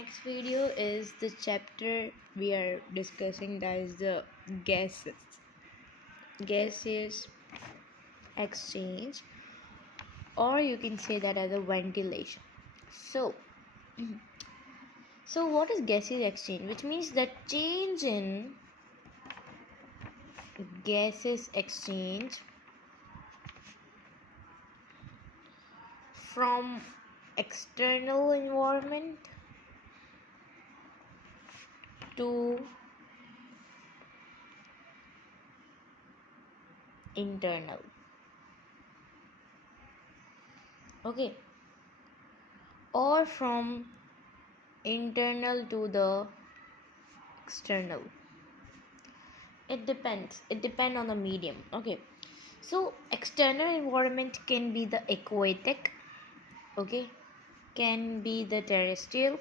next video is the chapter we are discussing, that is the gaseous exchange, or you can say that as a ventilation. So what is gaseous exchange? Which means the change in gaseous exchange from external environment to internal. Okay, or from internal to the external. It depends on the medium. Okay, so external environment can be the aquatic, okay, can be the terrestrial.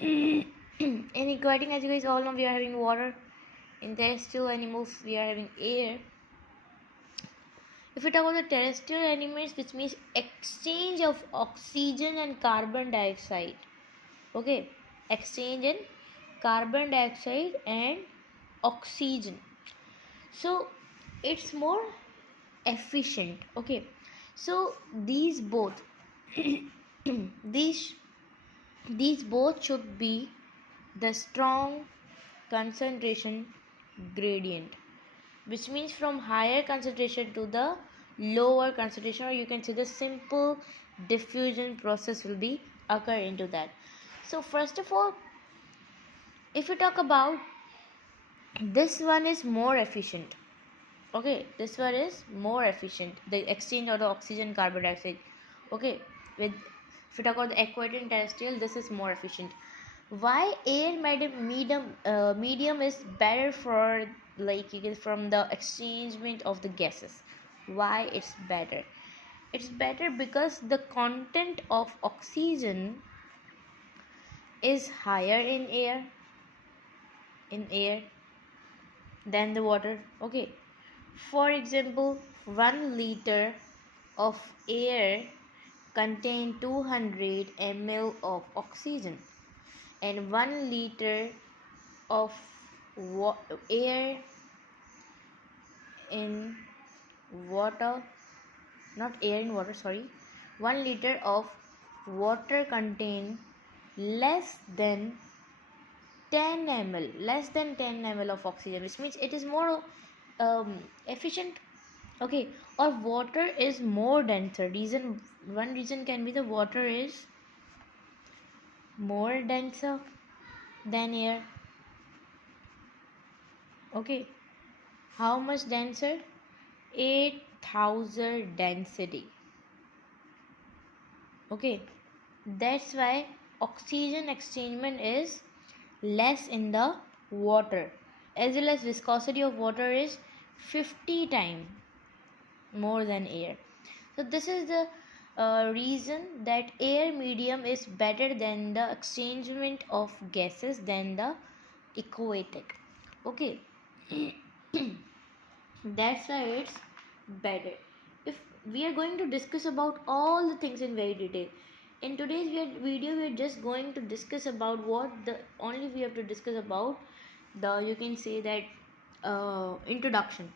In aquatic, as you guys all know, we are having water. In terrestrial animals, we are having air. If we talk about the terrestrial animals, which means exchange of oxygen and carbon dioxide, okay, exchange in carbon dioxide and oxygen, so it's more efficient. Okay, so these both these both should be the strong concentration gradient, which means from higher concentration to the lower concentration, or you can say the simple diffusion process will be occur into that. So first of all, if you talk about this one is more efficient. Okay, this one is more efficient, the exchange of the oxygen carbon dioxide. Okay, with if you talk about the aquatic and terrestrial, this is more efficient. Why air medium is better for, like, you get from the exchangement of the gases? Why it's better? It's better because the content of oxygen is higher in air than the water. Okay, for example, 1 liter of air contain 200 ml of oxygen, and 1 liter of air in water, not air in water, sorry, 1 liter of water contain less than 10 ml of oxygen, which means it is more efficient. Okay, or water is more denser. One reason can be the water is more denser than air. Okay, how much denser? 8,000 density. Okay, that's why oxygen exchangement is less in the water, as well as viscosity of water is 50 times more than air. So this is the reason that air medium is better than the exchangement of gases than the aquatic. Okay, that's why it's better. If we are going to discuss about all the things in very detail, in today's video we are just going to discuss about what the only we have to discuss about the, you can say that, introduction.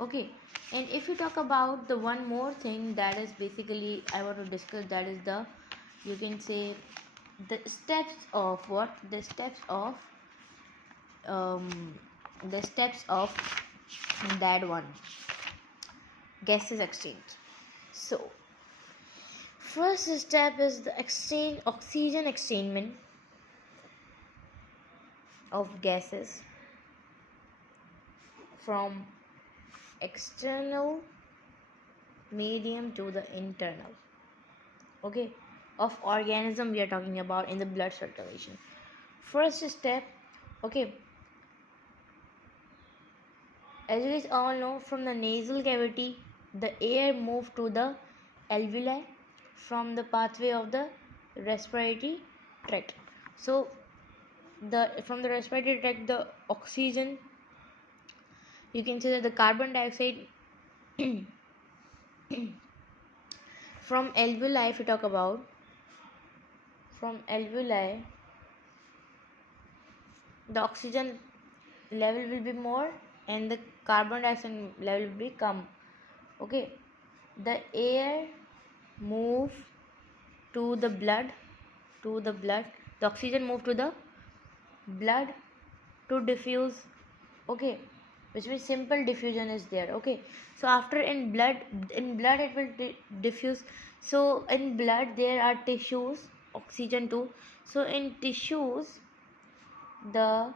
Okay, and if you talk about the one more thing that is basically I want to discuss, that is the, you can say, the steps of that one gases exchange. So first step is the oxygen exchangement of gases from external medium to the internal, okay, of organism we are talking about in the blood circulation. First step, okay, as you guys all know, from the nasal cavity the air moves to the alveoli from the pathway of the respiratory tract. So from the respiratory tract, the oxygen, you can say that the carbon dioxide from alveoli, if you talk about from alveoli the oxygen level will be more and the carbon dioxide level will be come. Okay, the air move to the blood, the oxygen move to the blood to diffuse. Okay, which means simple diffusion is there. Okay, so after in blood it will diffuse. So in blood there are tissues, oxygen too. So in tissues, the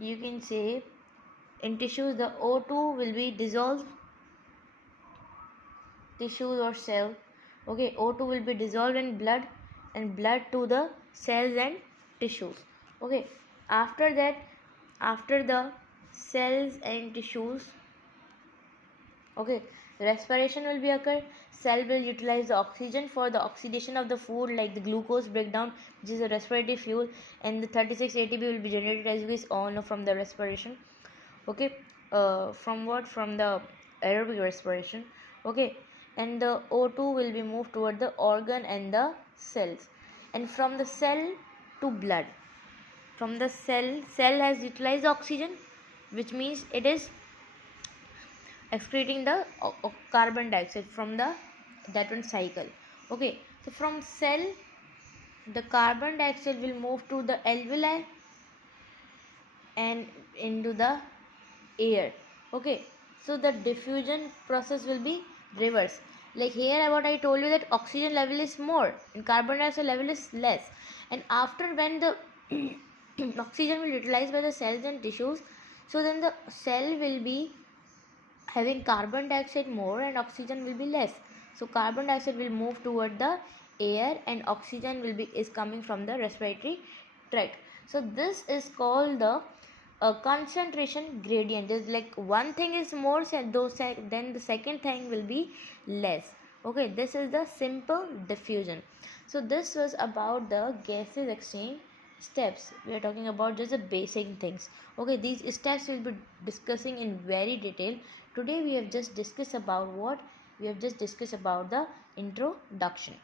you can say in tissues the O2 will be dissolved, tissues or cell. Okay, O2 will be dissolved in blood and blood to the cells and tissues. Okay, after that, after the cells and tissues, okay, respiration will be occur. Cell will utilize the oxygen for the oxidation of the food, like the glucose breakdown, which is a respiratory fuel, and the 36 ATP will be generated, as you guys all know, from the respiration. Okay, from what? From the aerobic respiration. Okay, and the O2 will be moved toward the organ and the cells, and from the cell to blood. From the cell has utilized oxygen, which means it is excreting the carbon dioxide from the that one cycle. Okay, so from cell the carbon dioxide will move to the alveoli and into the air. Okay, so the diffusion process will be reversed. Like here what I told you, that oxygen level is more and carbon dioxide level is less, and after when the oxygen will utilize by the cells and tissues, so then the cell will be having carbon dioxide more and oxygen will be less. So carbon dioxide will move toward the air and oxygen will be is coming from the respiratory tract. So this is called the concentration gradient. Is like one thing is more, then the second thing will be less. Okay, this is the simple diffusion. So this was about the gases exchange steps. We are talking about just the basic things. Okay, these steps we'll be discussing in very detail. Today we have just discussed about what? We have just discussed about the introduction.